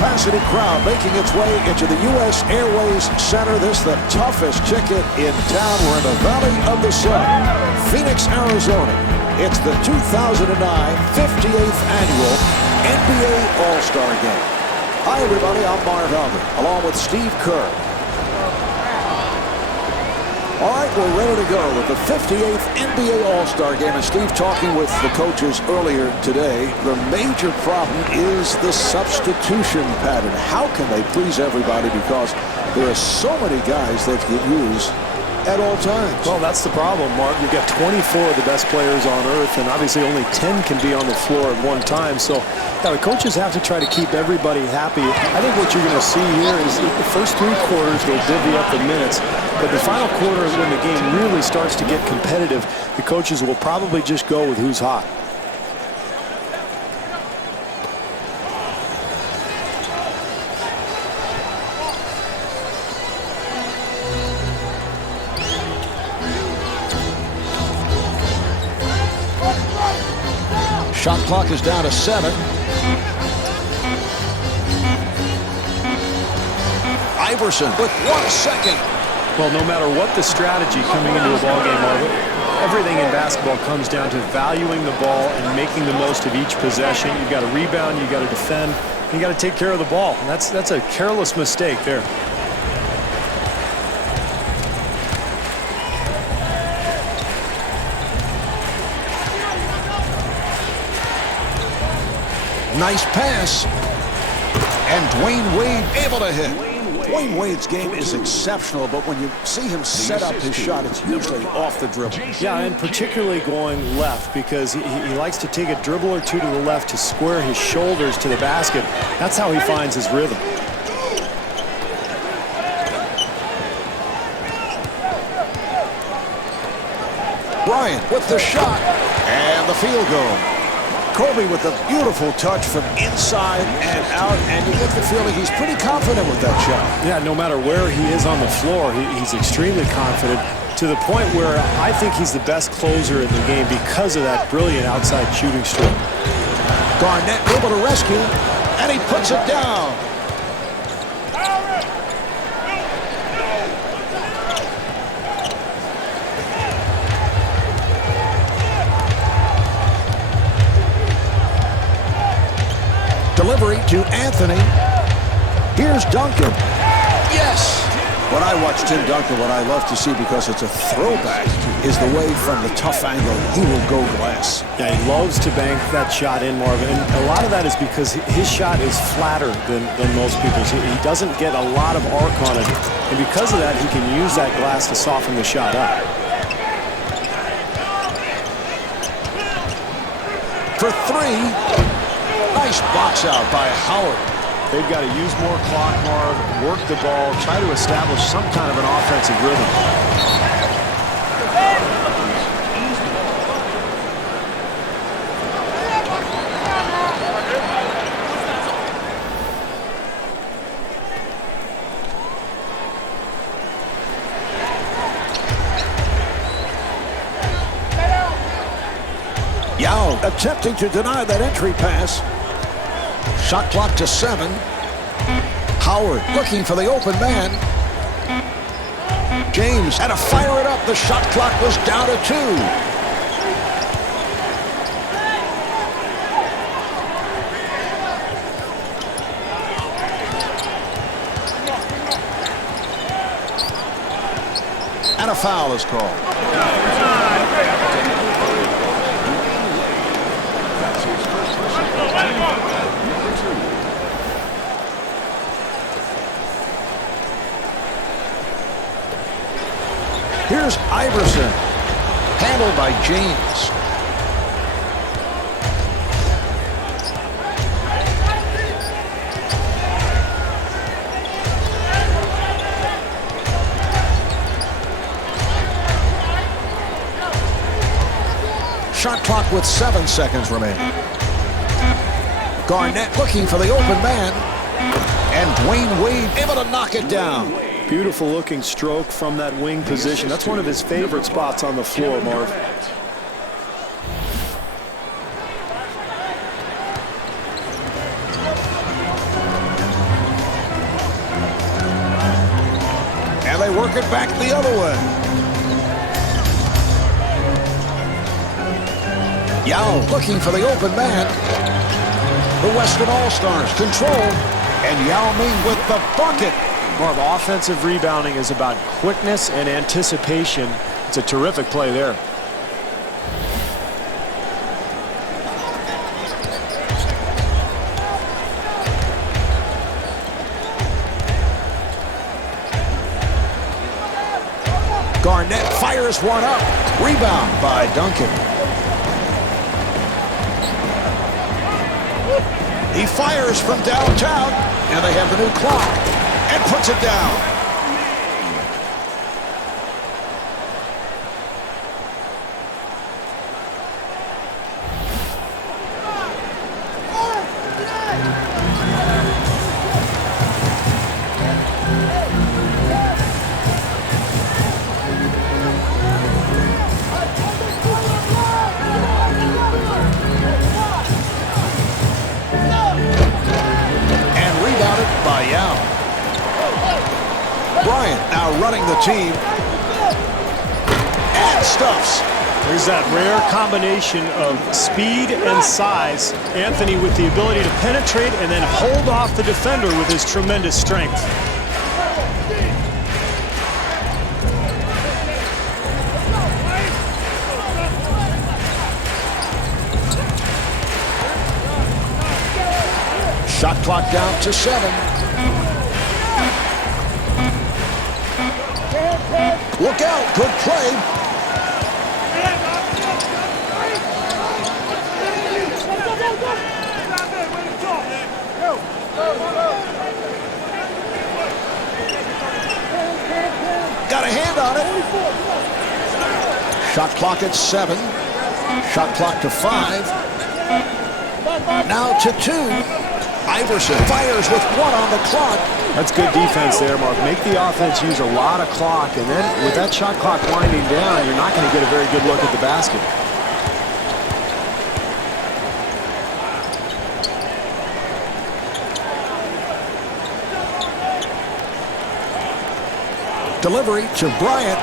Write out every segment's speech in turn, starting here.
full-capacity crowd making its way into the U.S. Airways Center. This is the toughest ticket in town. We're in the Valley of the Sun, Phoenix, Arizona. It's the 2009 58th Annual NBA All-Star Game. Hi, everybody. I'm Marv Albert, along with Steve Kerr. All right, we're ready to go with the 58th NBA All-Star Game. And Steve, talking with the coaches earlier today, the major problem is the substitution pattern. How can they please everybody, because there are so many guys that get used at all times? Well, that's the problem, Mark. You've got 24 of the best players on earth, and obviously only 10 can be on the floor at one time. So the coaches have to try to keep everybody happy. I think what you're going to see here is the first 3 quarters, they'll divvy up the minutes. But the final quarter, when the game really starts to get competitive, the coaches will probably just go with who's hot. Shot clock is down to 7. Iverson with 1 second. Well, no matter what the strategy coming into a ball game, Marvin, everything in basketball comes down to valuing the ball and making the most of each possession. You've got to rebound, you've got to defend, you got to take care of the ball. And that's a careless mistake there. Nice pass. And Dwayne Wade able to hit. Dwayne Wade's game is exceptional, but when you see him set up his shot, it's usually off the dribble. Yeah, and particularly going left, because he likes to take a dribble or two to the left to square his shoulders to the basket. That's how he finds his rhythm. Bryant with the shot and the field goal. Kobe with a beautiful touch from inside and out, and you get the feeling he's pretty confident with that shot. Yeah, no matter where he is on the floor, he's extremely confident, to the point where I think he's the best closer in the game because of that brilliant outside shooting stroke. Garnett able to rescue, and he puts it down. Delivery to Anthony. Here's Duncan. Yes! When I watch Tim Duncan, what I love to see, because it's a throwback, is the way from the tough angle he will go glass. Yeah, he loves to bank that shot in, Marvin. And a lot of that is because his shot is flatter than most people's. He doesn't get a lot of arc on it. And because of that, he can use that glass to soften the shot up. For 3. Nice box out by Howard. They've got to use more clock, Marv, work the ball, try to establish some kind of an offensive rhythm. Yao attempting to deny that entry pass. Shot clock to 7. Howard looking for the open man. James had to fire it up. The shot clock was down to 2. And a foul is called. Here's Iverson, handled by James. Shot clock with 7 seconds remaining. Garnett looking for the open man. And Dwayne Wade able to knock it down. Beautiful looking stroke from that wing position. That's one of his favorite spots on the floor, Marv. work it back the other way. Yao looking for the open man. The Western All-Stars control, and Yao Ming with the bucket. More of offensive rebounding is about quickness and anticipation. It's a terrific play there. Garnett fires one up. Rebound by Duncan. He fires from downtown, and they have the new clock, and puts it down. Bryant now running the team. And stuffs. There's that rare combination of speed and size. Anthony with the ability to penetrate and then hold off the defender with his tremendous strength. Shot clock down to 7. Look out, good play. Got a hand on it. Shot clock at 7. Shot clock to 5. Now to 2. Iverson fires with 1 on the clock. That's good defense there, Mark. Make the offense use a lot of clock, and then with that shot clock winding down, you're not going to get a very good look at the basket. Delivery to Bryant,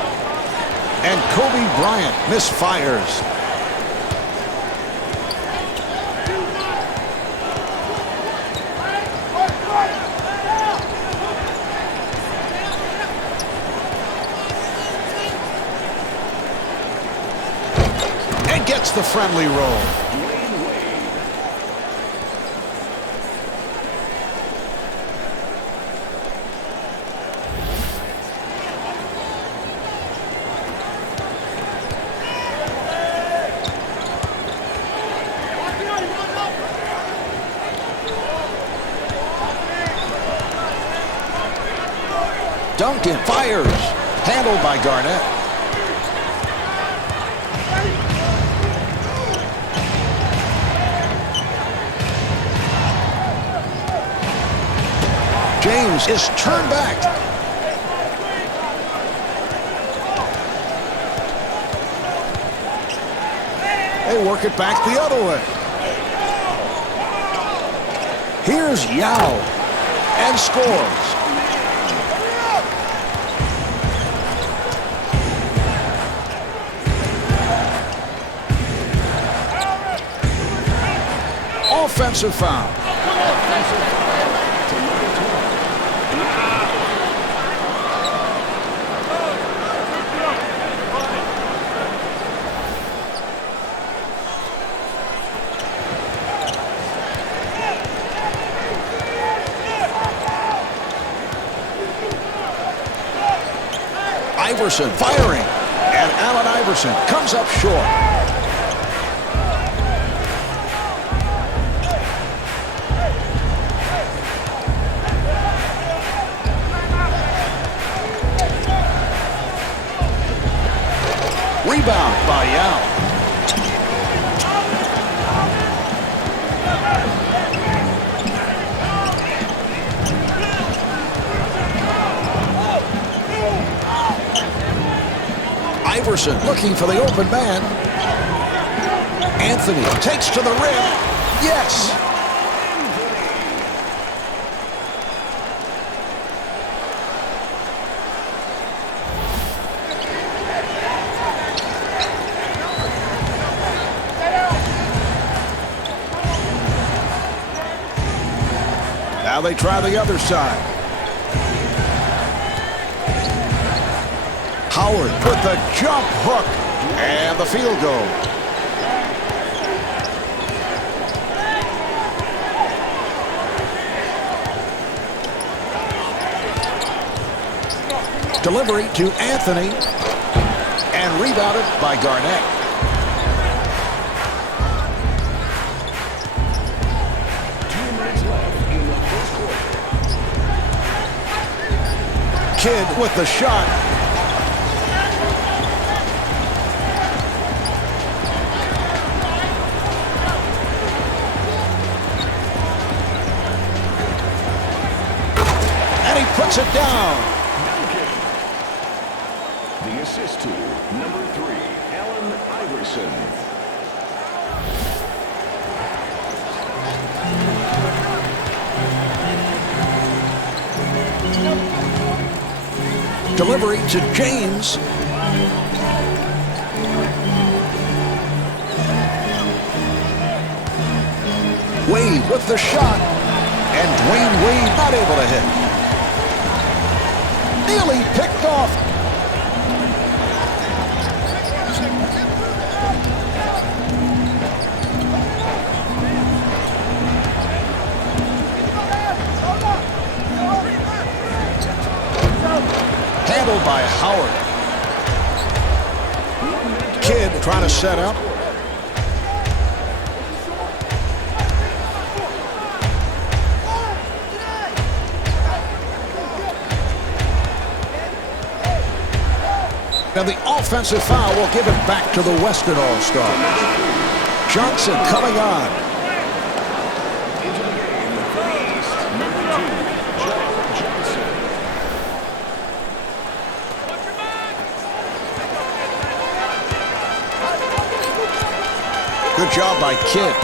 and Kobe Bryant misfires. Gets the friendly roll. Duncan fires. Handled by Garnett. James is turned back. They work it back the other way. Here's Yao, and scores. Offensive foul. Iverson firing, and Allen Iverson comes up short. Rebound by Yao. Iverson looking for the open man. Anthony takes to the rim. Yes. Now they try the other side. Howard with the jump hook and the field goal. Delivery to Anthony and rebounded by Garnett. Kidd with the shot. And he puts it down. The assist to number 3, Allen Iverson. Delivery to James. Wade with the shot. And Dwayne Wade not able to hit. Nearly picked off. Handled by Howard. Kidd trying to set up. And the offensive foul will give it back to the Western All-Star. Johnson coming on. Into the game for the East, number 2, Johnson. Good job by Kidd.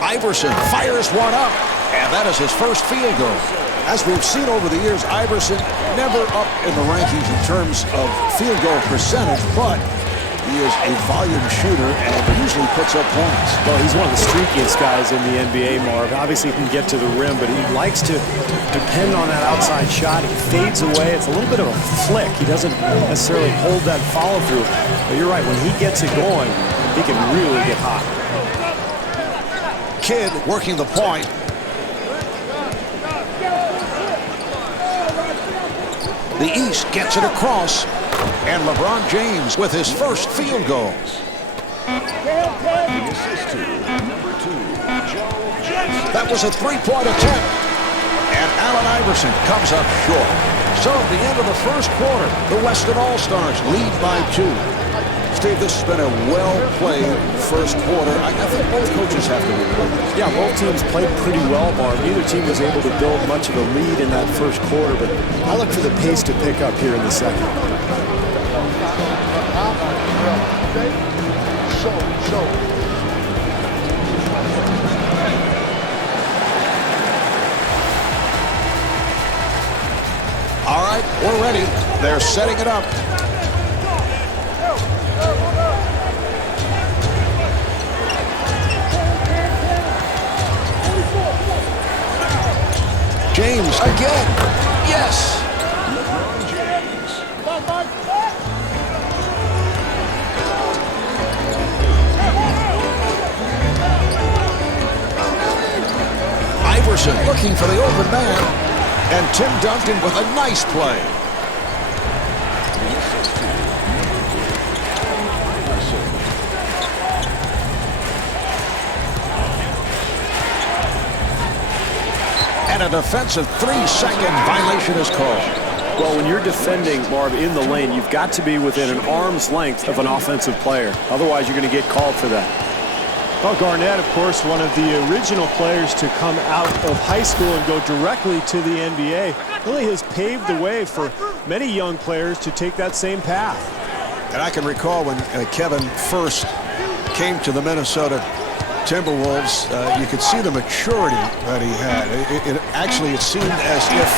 Iverson fires one up, and that is his first field goal. As we've seen over the years, Iverson never up in the rankings in terms of field goal percentage, but he is a volume shooter and usually puts up points. Well, he's one of the streakiest guys in the NBA, Marv. Obviously, he can get to the rim, but he likes to depend on that outside shot. He fades away. It's a little bit of a flick. He doesn't necessarily hold that follow-through. But you're right. When he gets it going, he can really get hot. Kidd working the point. The East gets it across, and LeBron James with his first field goal. The assist to number 2, Johnson. That was a three-point attempt, and Allen Iverson comes up short. So at the end of the first quarter, the Western All-Stars lead by 2. Steve, this has been a well-played first quarter. I think both coaches have to be pleased. Yeah, both teams played pretty well, Marv. Neither team was able to build much of a lead in that first quarter, but I look for the pace to pick up here in the second. All right, we're ready. They're setting it up. James again. Yes. LeBron James. Iverson looking for the open man. And Tim Duncan with a nice play. And a defensive 3-second violation is called. Well, when you're defending, Marv, in the lane, you've got to be within an arm's length of an offensive player. Otherwise, you're going to get called for that. Well, Garnett, of course, one of the original players to come out of high school and go directly to the NBA, really has paved the way for many young players to take that same path. And I can recall when Kevin first came to the Minnesota Timberwolves, you could see the maturity that he had. It seemed as if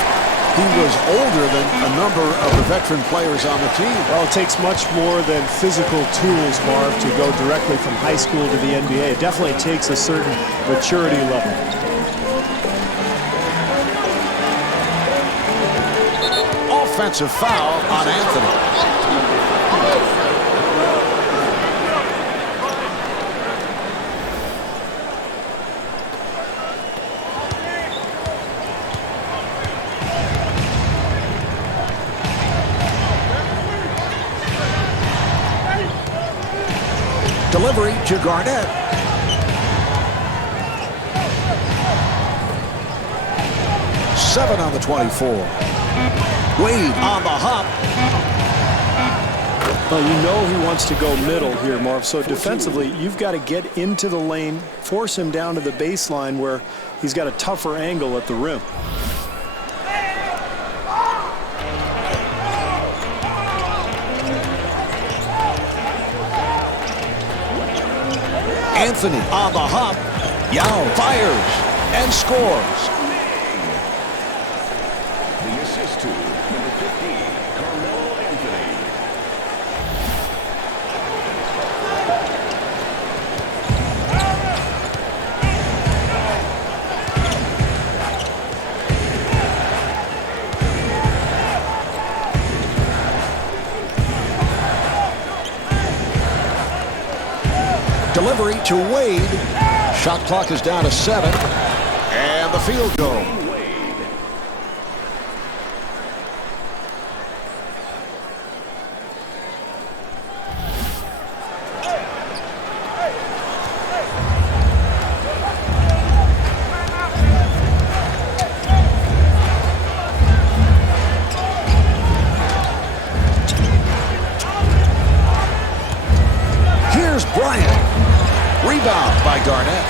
he was older than a number of the veteran players on the team. Well, it takes much more than physical tools, Marv, to go directly from high school to the NBA. It definitely takes a certain maturity level. Offensive foul on Anthony. Delivery to Garnett. Seven on the 24. Wade on the hop. Well, you know he wants to go middle here, Marv. So defensively, you've got to get into the lane, force him down to the baseline where he's got a tougher angle at the rim. Anthony on the hop. Yao fires and scores. The assist to number 15, Carmelo Anthony. Delivery to Wade. Shot clock is down to 7. And the field goal. Here's Bryant. Rebound by Garnett.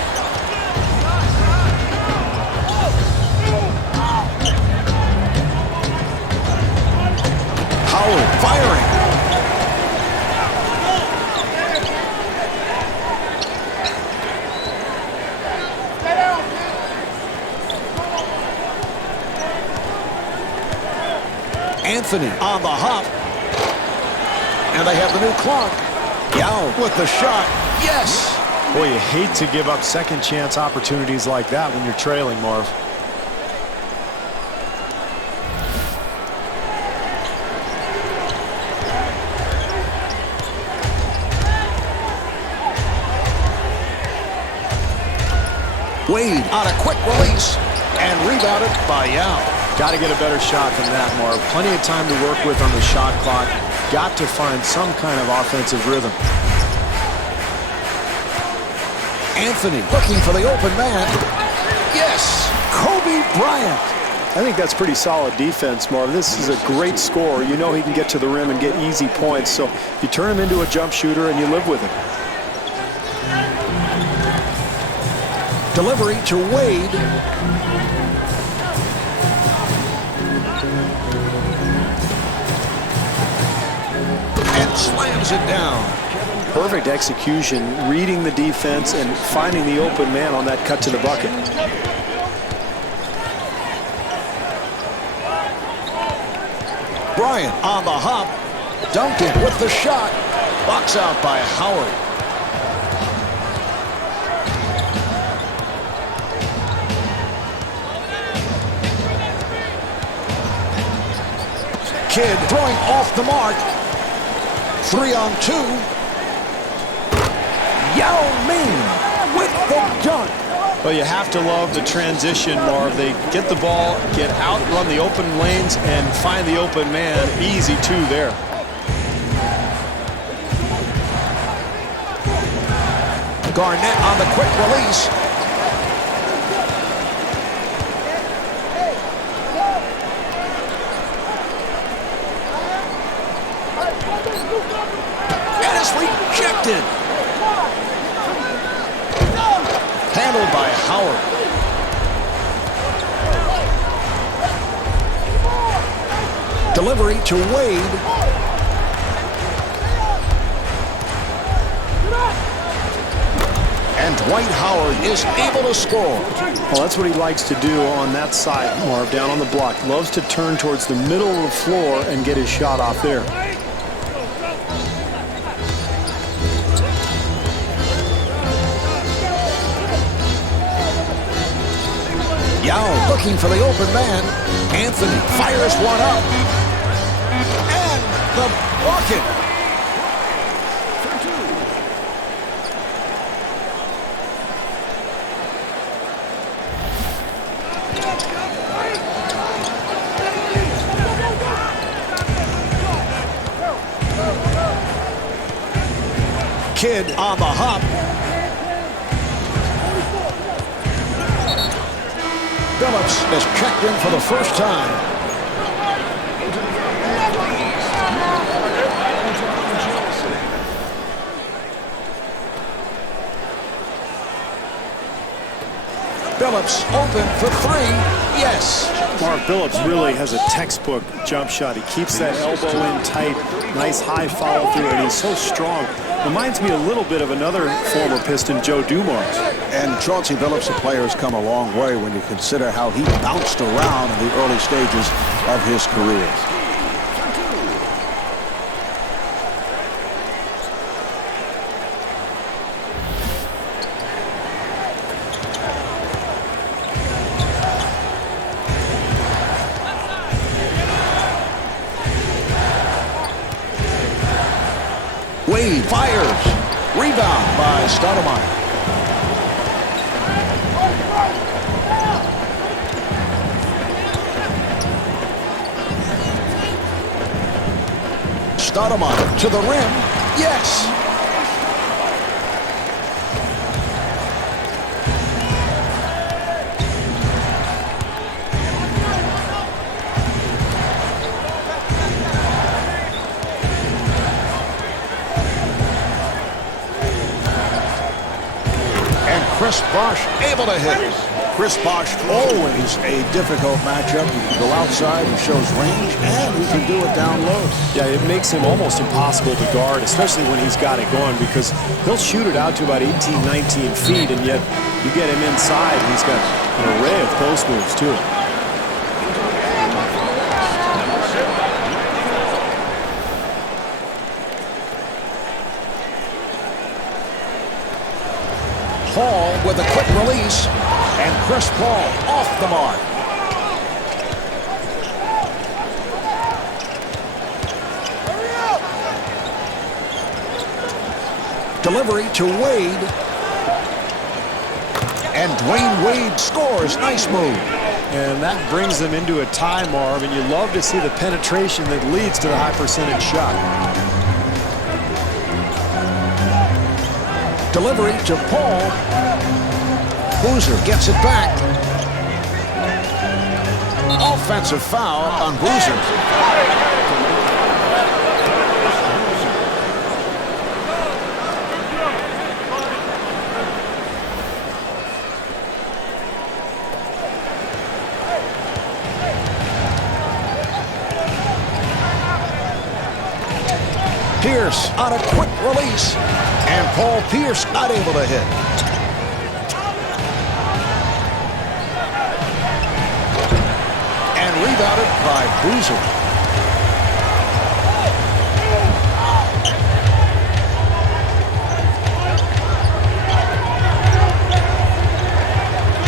Howard firing. Anthony on the hop. And they have the new clock. Yao with the shot. Yes! Boy, you hate to give up second chance opportunities like that when you're trailing, Marv. Wade on a quick release and rebounded by Yao. Got to get a better shot than that, Marv. Plenty of time to work with on the shot clock. Got to find some kind of offensive rhythm. Anthony looking for the open man. Yes, Kobe Bryant. I think that's pretty solid defense, Marv. This is a great scorer. You know he can get to the rim and get easy points, so you turn him into a jump shooter and you live with him. Delivery to Wade. And slams it down. Perfect execution, reading the defense and finding the open man on that cut to the bucket. Bryant on the hop. Duncan with the shot. Box out by Howard. Kidd throwing off the mark. 3 on 2. Yao Ming with the dunk. Well, you have to love the transition, Marv. They get the ball, get out, run the open lanes, and find the open man. Easy two there. Garnett on the quick release. And it's rejected. Handled by Howard. Delivery to Wade. And Dwight Howard is able to score. Well, that's what he likes to do on that side, Marv, down on the block. Loves to turn towards the middle of the floor and get his shot off there. Yao looking for the open man. Anthony fires one up. And the bucket. Kidd on the hop. Phillips is checked in for the first time. Phillips open for three. Yes. Mark Phillips really has a textbook jump shot. He keeps that elbow in tight. Nice high follow through, and he's so strong. Reminds me a little bit of another former Piston, Joe Dumars. And Chauncey Billups, a player, has come a long way when you consider how he bounced around in the early stages of his career. Wade fires. Rebound by Stoudemire. Stoudemire to the rim. Yes. Chris Bosh able to hit. Chris Bosh always a difficult matchup. He can go outside, he shows range, and he can do it down low. Yeah, it makes him almost impossible to guard, especially when he's got it going, because he'll shoot it out to about 18, 19 feet, and yet you get him inside, and he's got an array of post moves, too. Paul with a quick release, and Chris Paul off the mark. Delivery to Wade, and Dwayne Wade scores. Nice move. And that brings them into a tie, Marv, and you love to see the penetration that leads to the high percentage shot. Delivery to Paul. Boozer gets it back. Offensive foul on Boozer. Pierce on a quick release, and Paul Pierce not able to hit. And rebounded by Boozer.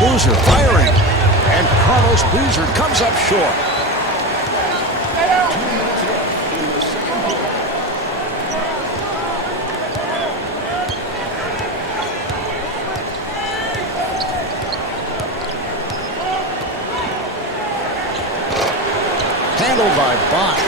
Boozer firing, and Carlos Boozer comes up short. Handled by Bosh.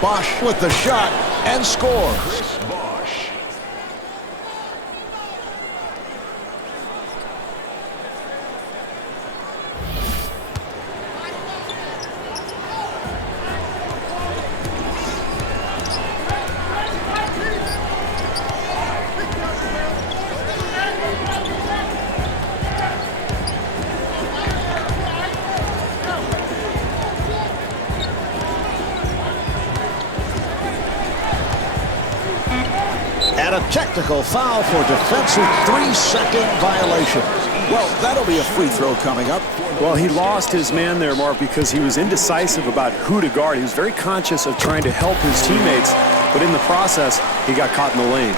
Bosh with the shot and scores. technical foul for defensive 3-second violation. Well, that'll be a free throw coming up. Well, he lost his man there, Mark, because he was indecisive about who to guard. He was very conscious of trying to help his teammates, but in the process, he got caught in the lane.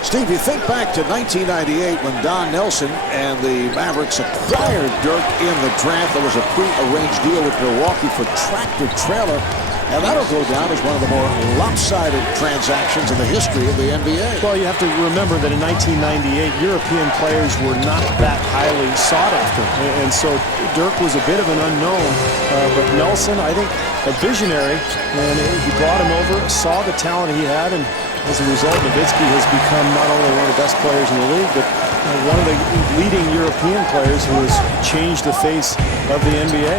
Steve, you think back to 1998 when Don Nelson and the Mavericks acquired Dirk in the draft. There was a pre-arranged deal with Milwaukee for tractor-trailer, and that'll go down as one of the more lopsided transactions in the history of the NBA. Well, you have to remember that in 1998, European players were not that highly sought after. And so Dirk was a bit of an unknown. But Nelson, I think, a visionary, and he brought him over, saw the talent he had, and as a result, Nowitzki has become not only one of the best players in the league, but one of the leading European players who has changed the face of the NBA.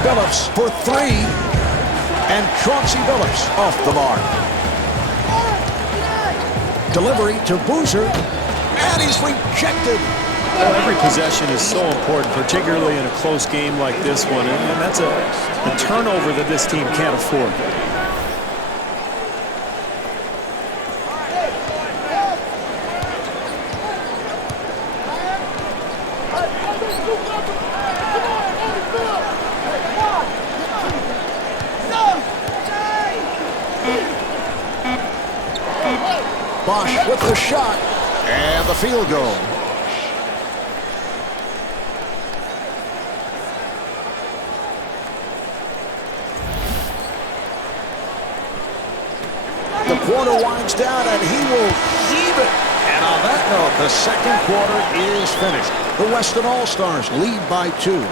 Billups for three, and Chauncey Billups off the mark. Delivery to Boozer, and he's rejected. Well, every possession is so important, particularly in a close game like this one, and that's a turnover that this team can't afford. Bosch with the shot, and the field goal. The quarter winds down, and he will heave it. And on that note, the second quarter is finished. The Western All-Stars lead by 2.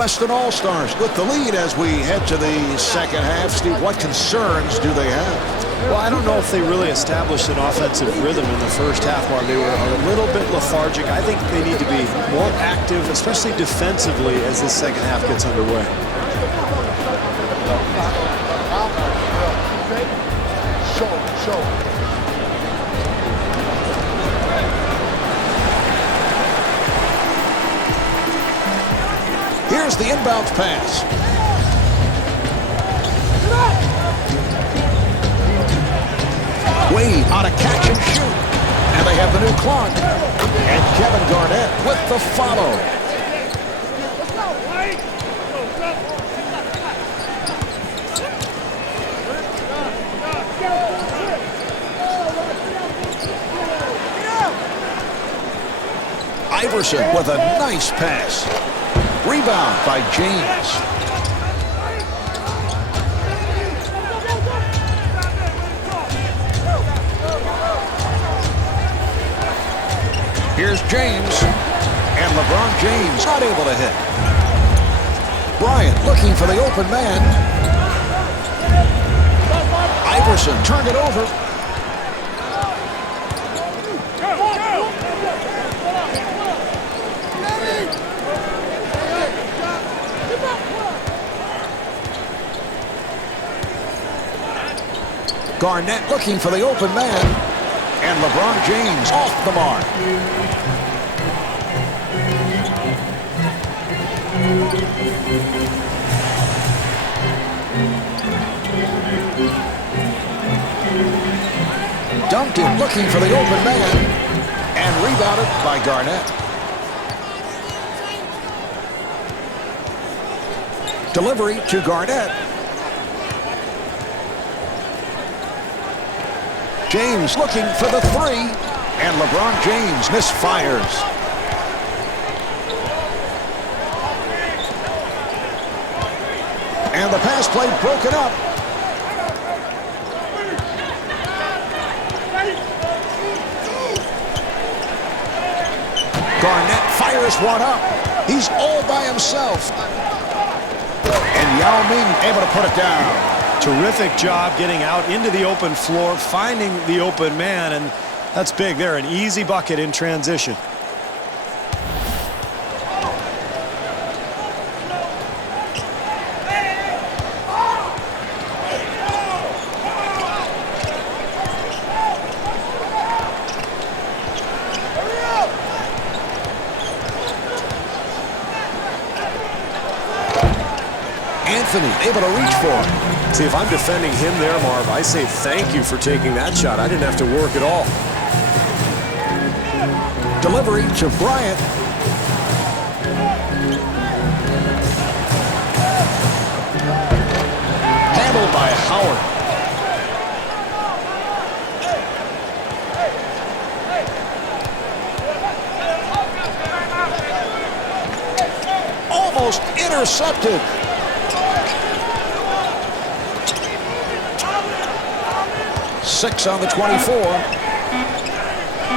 Western All-Stars with the lead as we head to the second half. Steve, what concerns do they have? Well, I don't know if they really established an offensive rhythm in the first half while they were a little bit lethargic. I think they need to be more active, especially defensively, as this second half gets underway. Here's the inbounds pass. Wade on a catch and shoot. And they have the new clock. And Kevin Garnett with the follow. Iverson with a nice pass. Rebound by James. Here's James. And LeBron James not able to hit. Bryant looking for the open man. Iverson turned it over. Garnett looking for the open man. And LeBron James off the mark. Dumped it looking for the open man. And rebounded by Garnett. Delivery to Garnett. James looking for the three, and LeBron James misfires. And the pass play broken up. Garnett fires one up. He's all by himself. And Yao Ming able to put it down. Terrific job getting out into the open floor, finding the open man, and that's big there. An easy bucket in transition. Anthony able to reach for him. See, if I'm defending him there, Marv, I say thank you for taking that shot. I didn't have to work at all. Delivery to Bryant. Handled by Howard. Almost intercepted. Six on the 24.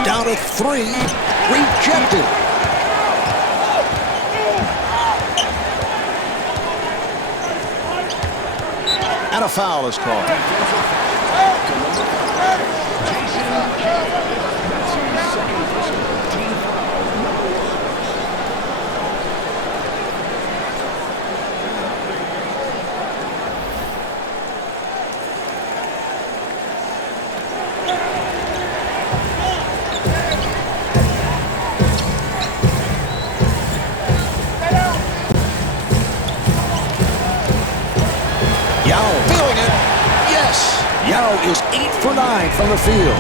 Down to three. Rejected. And a foul is called. Yao is 8 for 9 from the field.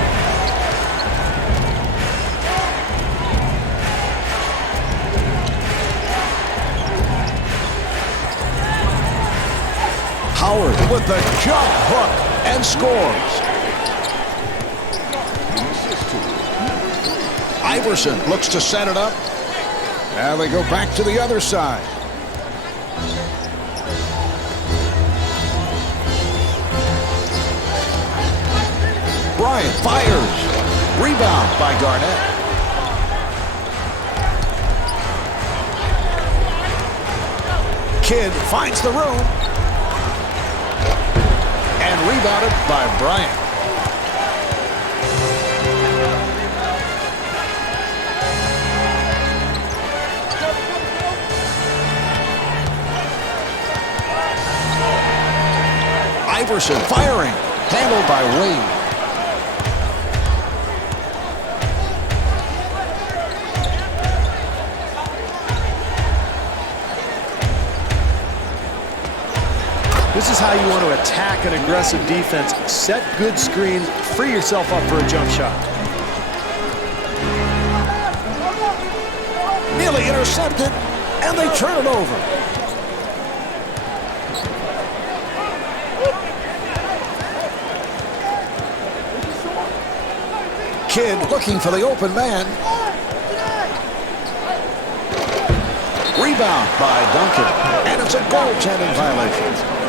Howard with the jump hook and scores. Iverson looks to set it up. Now they go back to the other side. Bryant fires. Rebound by Garnett. Kidd finds the room. And rebounded by Bryant. Iverson firing. Handled by Wade. This is how you want to attack an aggressive defense. Set good screens, free yourself up for a jump shot. Nearly intercepted, and they turn it over. Kidd looking for the open man. Rebound by Duncan, and it's a goaltending violation.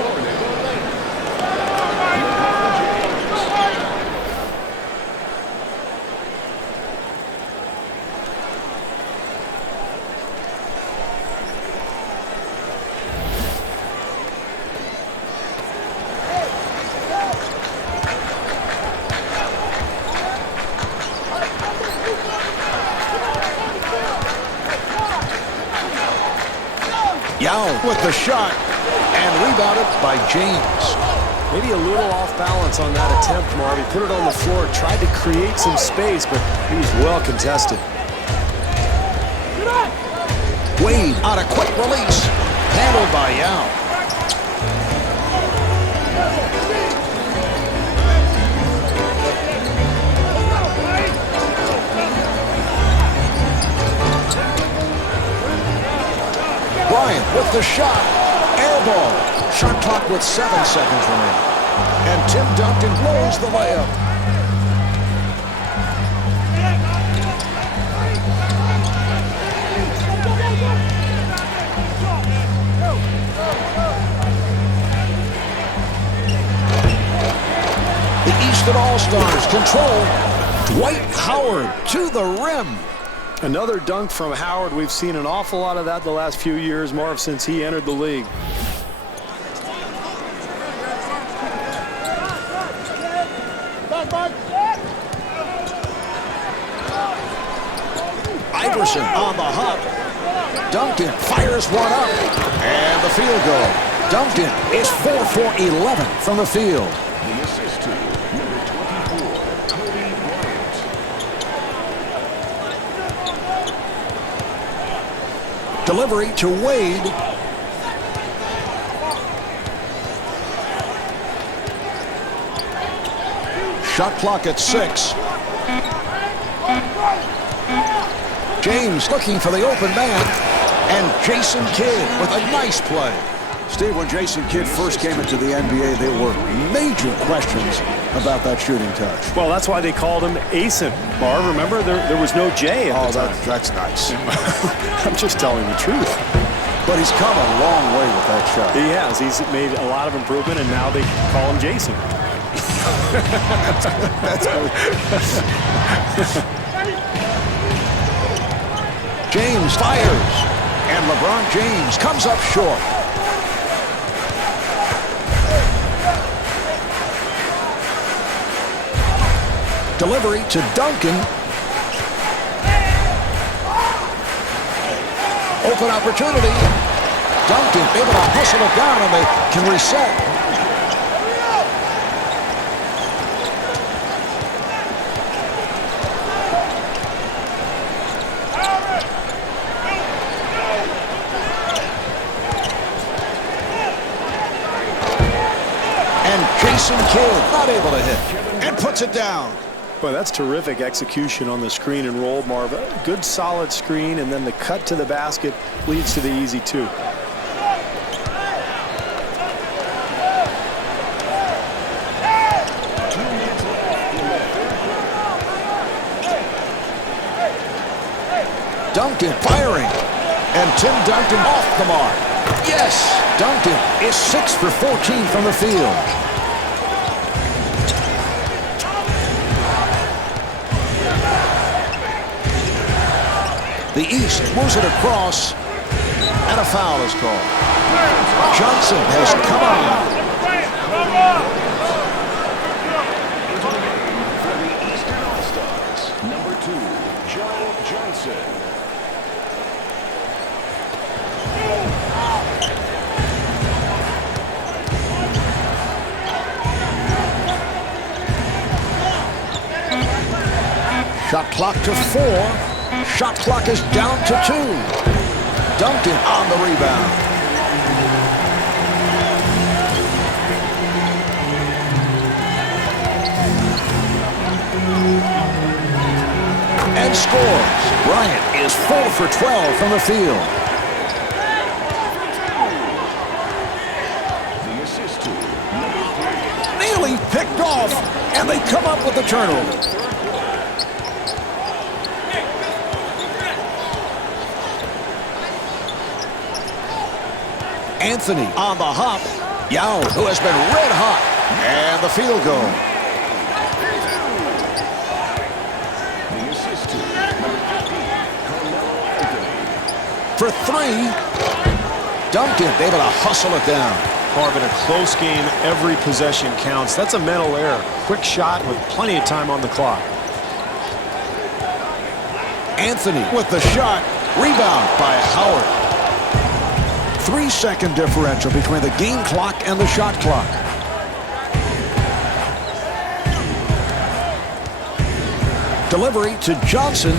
Yao with the shot, and rebounded by James. Maybe a little off balance on that attempt, Marv. He put it on the floor, tried to create some space, but he was well contested. Wade on a quick release, handled by Yao. Bryant with the shot. Air ball. Shot clock with 7 seconds remaining. And Tim Duncan blows the layup. The Eastern All-Stars control. Dwight Howard to the rim. Another dunk from Howard. We've seen an awful lot of that the last few years, Marv, since he entered the league. Iverson on the hop. Duncan fires one up. And the field goal. Duncan is 4 for 11 from the field. The assist to number 24, Kobe Bryant. Delivery to Wade. Shot clock at 6. James looking for the open man. And Jason Kidd with a nice play. Steve, when Jason Kidd first came into the NBA, there were major questions about that shooting touch. Well, that's why they called him Asen. Marv, remember? There was no J at the time. That's nice. I'm just telling the truth. But he's come a long way with that shot. He has. He's made a lot of improvement, and now they call him Jason. That's good. James fires. And LeBron James comes up short. Delivery to Duncan. Open opportunity. Duncan able to hustle it down, and they can reset. And Jason Kidd not able to hit and puts it down. Boy, that's terrific execution on the screen and roll, Marv. Good solid screen, and then the cut to the basket leads to the easy 2. Duncan firing. And Tim Duncan off the mark. Yes, Duncan is 6 for 14 from the field. The East moves it across, and a foul is called. Johnson has come on. Into the game for the Eastern All-Stars, number 2, Joe Johnson. Shot clock to 4. Shot clock is down to 2. Duncan on the rebound. And scores. Bryant is 4 for 12 from the field. The assist to number 3. Nearly picked off, and they come up with the turnover. Anthony on the hop. Yao, who has been red hot. And the field goal. The assist to number 15, Carmelo Anthony. For 3. Duncan able to hustle it down. Marvin, a close game, every possession counts. That's a mental error. Quick shot with plenty of time on the clock. Anthony with the shot. Rebound by Howard. 3-second differential between the game clock and the shot clock. Delivery to Johnson.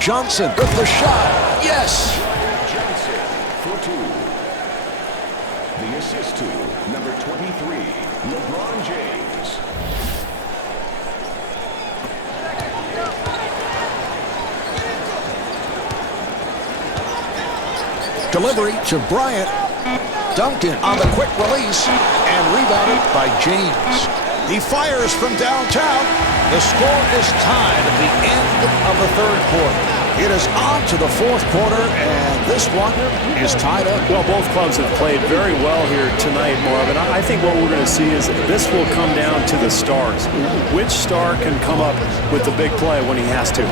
Johnson with the shot. Yes! Johnson for 2. The assist to number 23, LeBron James. Delivery to Bryant. Duncan on the quick release and rebounded by James. He fires from downtown. The score is tied at the end of the third quarter. It is on to the fourth quarter, and this one is tied up. Well, both clubs have played very well here tonight, Marvin. I think what we're going to see is this will come down to the stars. Which star can come up with the big play when he has to?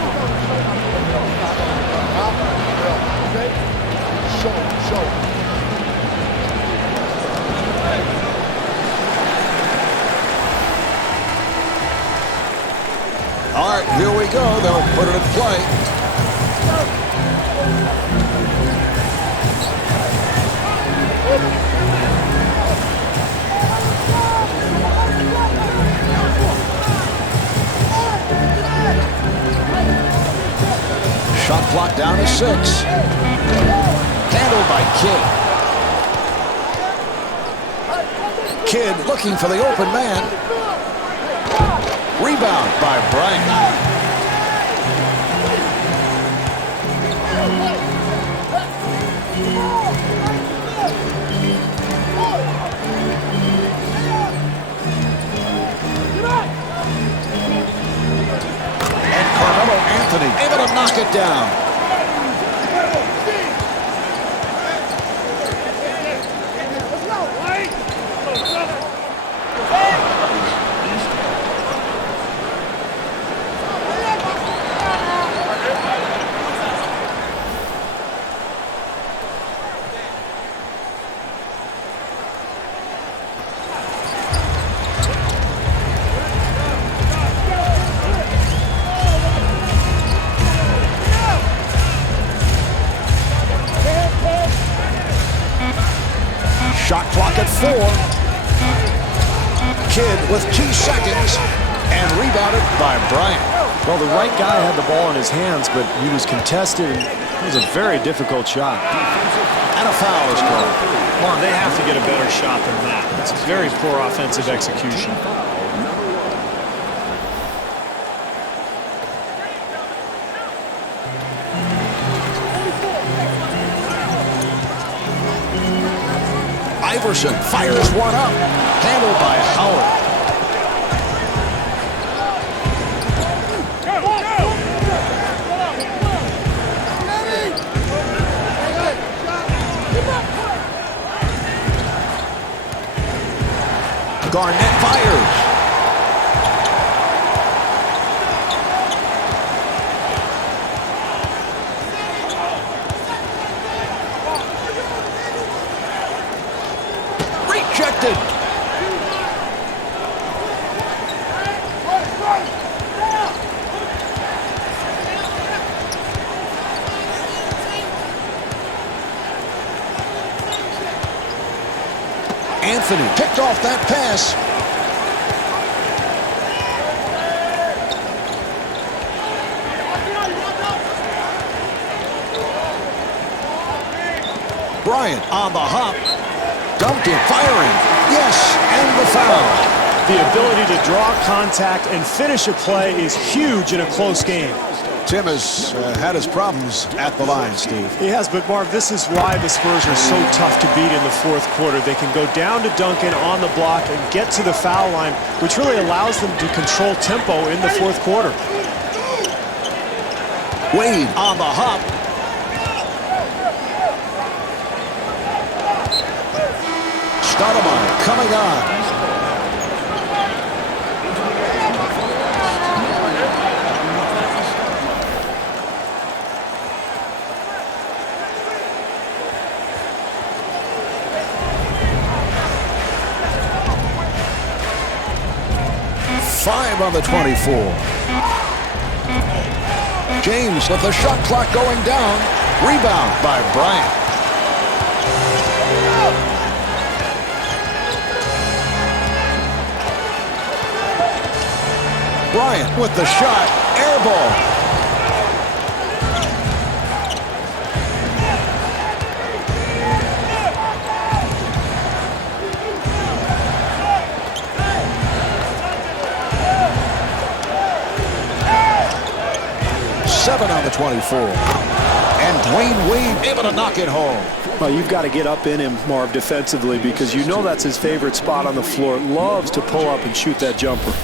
All right, here we go. They'll put it in play. Shot clock down to 6. Handled by Kidd. Kidd looking for the open man. Rebound by Bryant. And Carmelo Anthony able to knock it down. Shot clock at 4. Kidd with 2 seconds and rebounded by Bryant. Well, the right guy had the ball in his hands, but he was contested. It was a very difficult shot. And a foul is called. Come on, they have to get a better shot than that. It's very poor offensive execution. Iverson fires one up. Handled by Howard. Garnett fires. deflected. Anthony picked off that pass. Bryant on the hop. Dumped him, firing. Yes, and the foul. The ability to draw contact and finish a play is huge in a close game. Tim has had his problems at the line, Steve. He has, but Marv, this is why the Spurs are so tough to beat in the fourth quarter. They can go down to Duncan on the block and get to the foul line, which really allows them to control tempo in the fourth quarter. Wade on the hop. Stoudemire coming on. 5 on the 24. James with the shot clock going down. Rebound by Bryant. Bryant with the shot. Air ball. On the 24. And Dwayne Wade able to knock it home. Well, you've got to get up in him, Marv, defensively, because you know that's his favorite spot on the floor. Loves to pull up and shoot that jumper.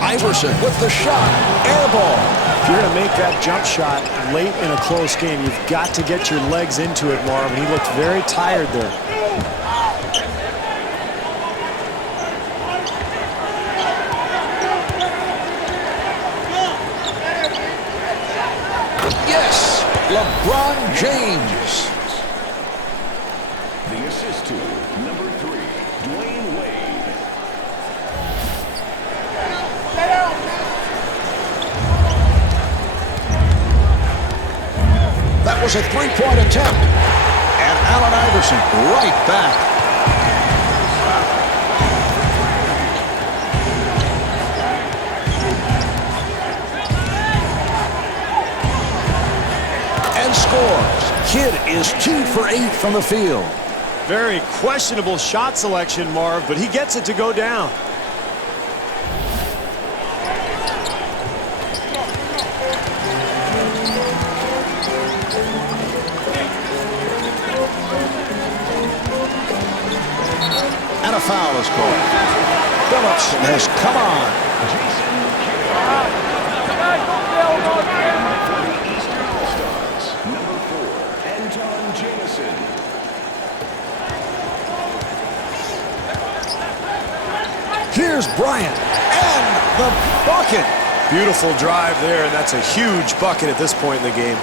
Iverson with the shot. Air ball. If you're going to make that jump shot late in a close game, you've got to get your legs into it, Marv. He looked very tired there. Yes, LeBron James. The assist to number 3, Dwayne Wade. That was a three-point attempt. And Allen Iverson right back. And scores. Kidd is 2 for 8 from the field. Very questionable shot selection, Marv, but he gets it to go down. And a foul is called. Phillips has come on. For the Eastern All-Stars, number 4, Anton Jamison. Here's Bryant and the bucket. Beautiful drive there, and that's a huge bucket at this point in the game.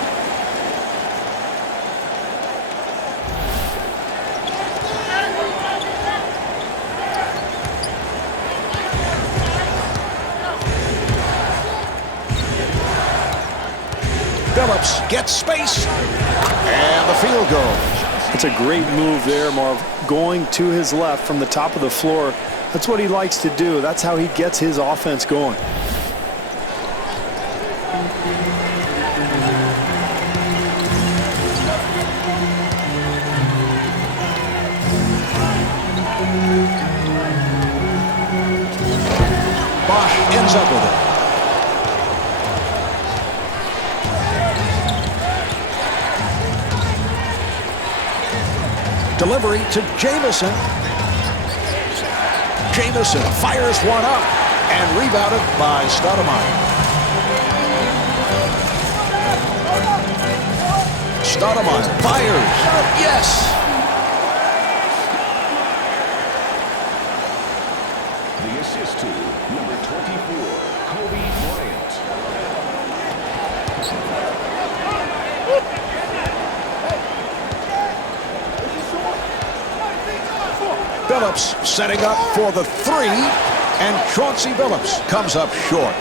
Phillips gets space, and the field goal. It's a great move there, Marv. Going to his left from the top of the floor. That's what he likes to do. That's how he gets his offense going. Bosch ends up with it. Delivery to Jamison. Jamison fires one up and rebounded by Stoudemire. Stoudemire fires. Yes. The assist to number 24, Billups setting up for the three, and Chauncey Billups comes up short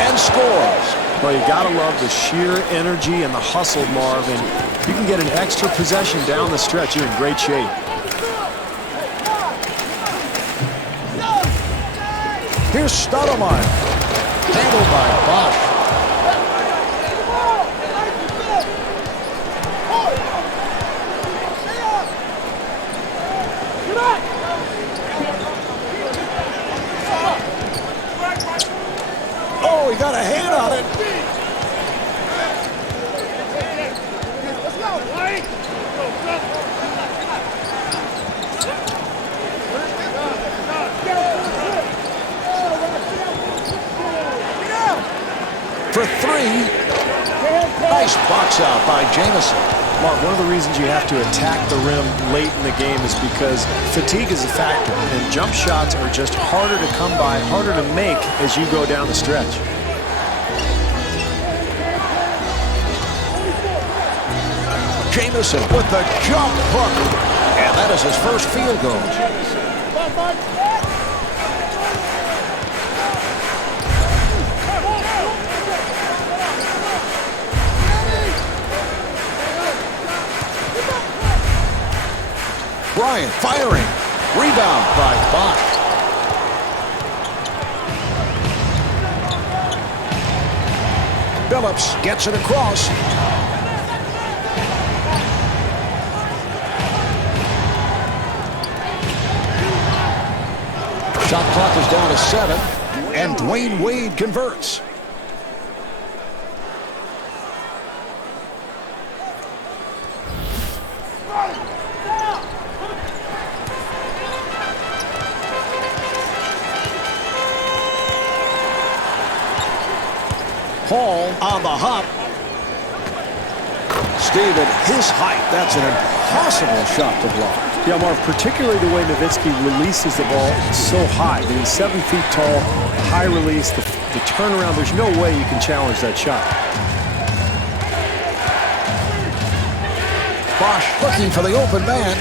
and scores. Well, you gotta love the sheer energy and the hustle, Marv, and if you can get an extra possession down the stretch, you're in great shape. Here's Stoudemire, handled by Bosch. Oh, he got a hand on it. For three. Nice box out by Jamison. Mark, one of the reasons you have to attack the rim late in the game is because fatigue is a factor, and jump shots are just harder to come by, harder to make as you go down the stretch. Jamison with the jump hook, and that is his first field goal. Bryant firing. Rebound by Bosch. Billups gets it across. Shot clock is down to 7, and Dwayne Wade converts. Hall on the hop. Steve, at his height, that's an impossible shot to block. Yeah, Mark, particularly the way Nowitzki releases the ball so high. I mean, he's 7 feet tall, high release, the turnaround. There's no way you can challenge that shot. Bosch looking for the open man.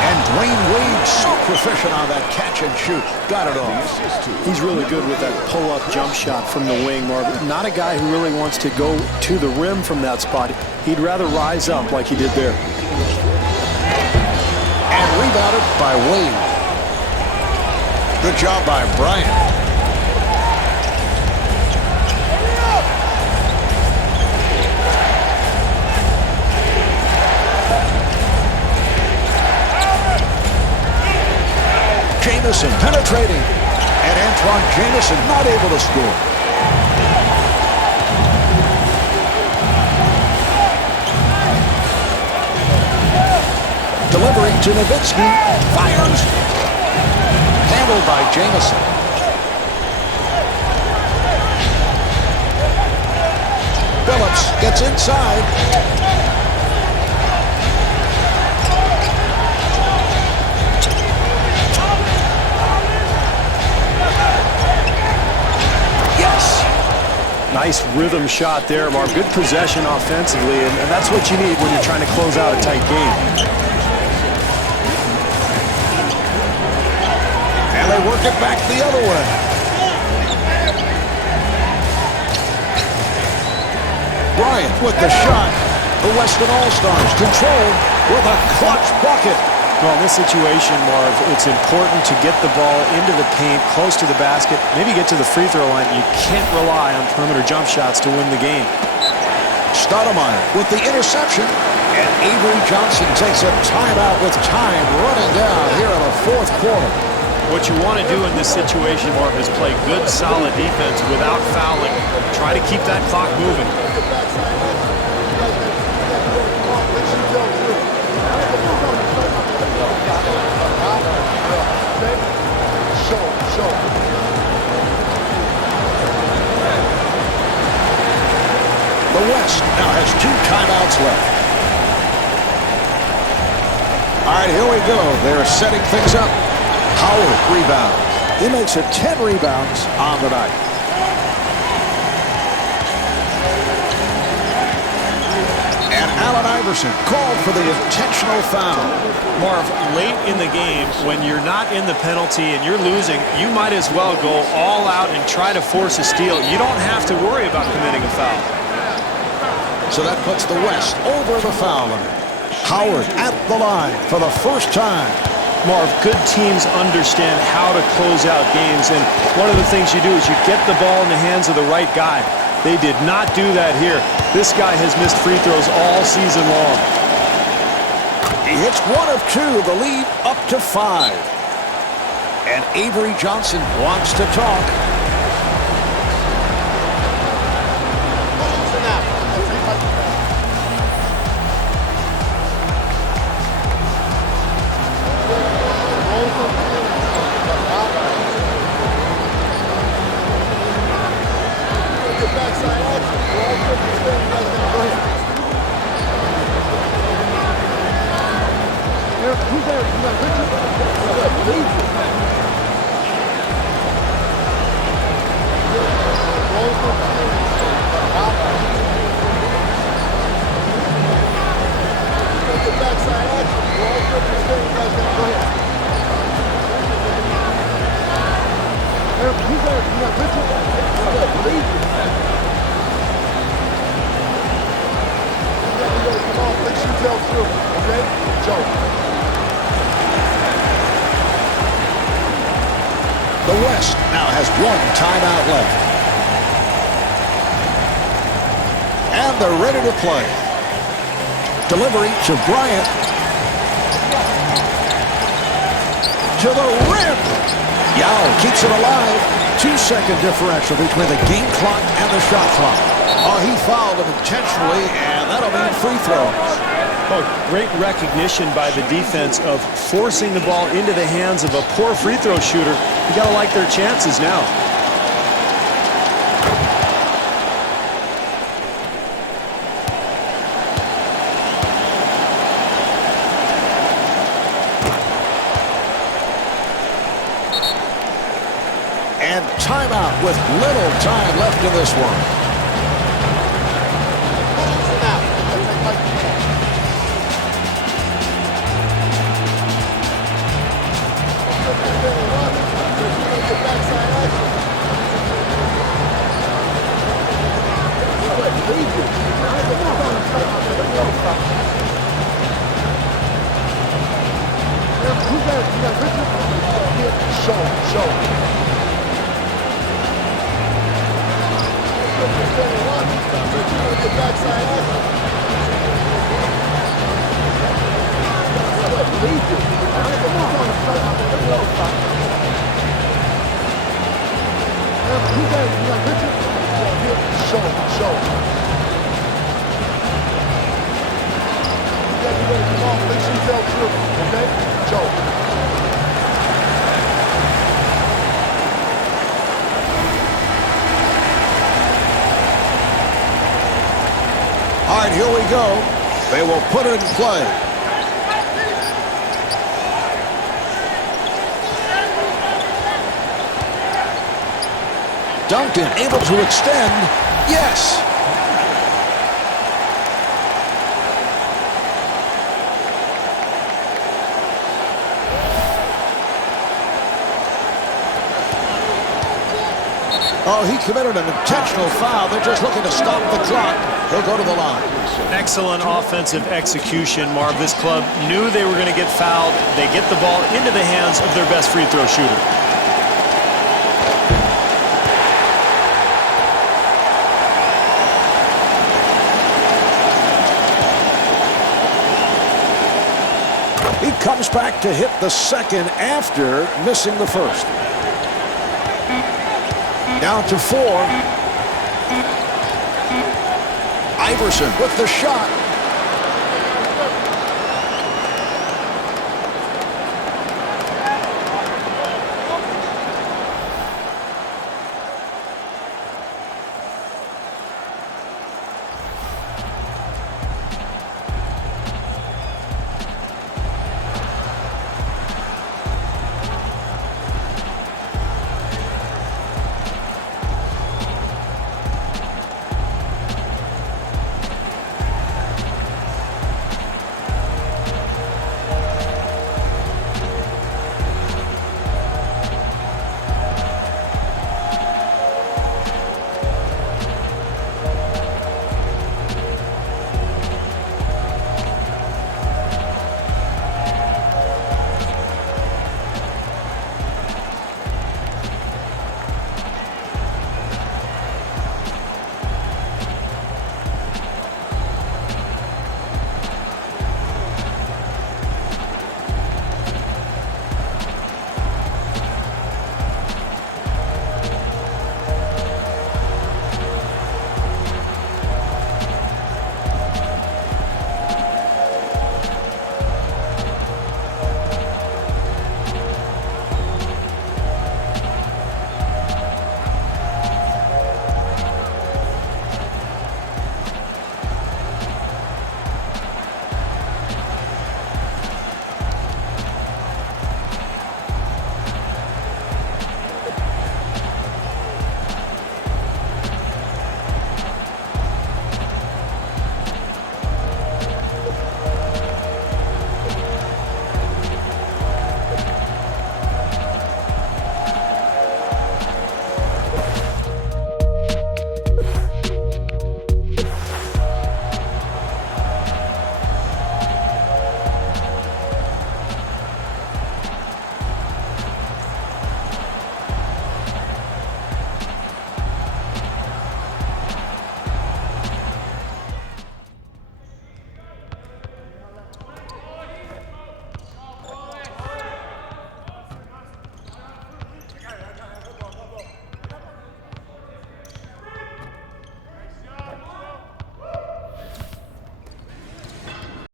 And Dwayne Wade so proficient on that catch and shoot. Got it off. He's really good with that pull-up jump shot from the wing, Marv. Not a guy who really wants to go to the rim from that spot. He'd rather rise up like he did there. And rebounded by Wade. Good job by Bryant. Jamison penetrating, and Antoine Jamison not able to score. Delivery to Nowitzki, fires, handled by Jamison. Billups gets inside. Nice rhythm shot there, Mark. Good possession offensively, and that's what you need when you're trying to close out a tight game. And they work it back the other way. Bryant with the shot. The Western All-Stars controlled with a clutch bucket. Well, in this situation, Marv, it's important to get the ball into the paint, close to the basket, maybe get to the free throw line. You can't rely on perimeter jump shots to win the game. Stoudemire with the interception, and Avery Johnson takes a timeout with time running down here in the fourth quarter. What you want to do in this situation, Marv, is play good, solid defense without fouling. Try to keep that clock moving. The West now has 2 timeouts left. All right, here we go. They're setting things up. Howard rebounds. He makes it 10 rebounds on the night. Allen Iverson called for the intentional foul. Marv, late in the game, when you're not in the penalty and you're losing, you might as well go all out and try to force a steal. You don't have to worry about committing a foul. So that puts the West over the foul line. Howard at the line for the first time. Marv, good teams understand how to close out games, and one of the things you do is you get the ball in the hands of the right guy. They did not do that here. This guy has missed free throws all season long. He hits 1 of 2, the lead up to 5. And Avery Johnson wants to talk. The West now has 1 timeout left. And they're ready to play. Delivery to Bryant. To the rim. Yao keeps it alive. 2-second differential between the game clock and the shot clock. Oh, he fouled him intentionally, and that'll mean free throws. Oh, great recognition by the defense of forcing the ball into the hands of a poor free throw shooter. You got to like their chances now. And timeout with little time left in this one. All right, here we go. They will put it in play. Duncan able to extend. Yes. Oh, he committed an intentional foul. They're just looking to stop the clock. He'll go to the line. Excellent offensive execution, Marv. This club knew they were going to get fouled. They get the ball into the hands of their best free throw shooter. He comes back to hit the second after missing the first. Down to 4. Iverson with the shot.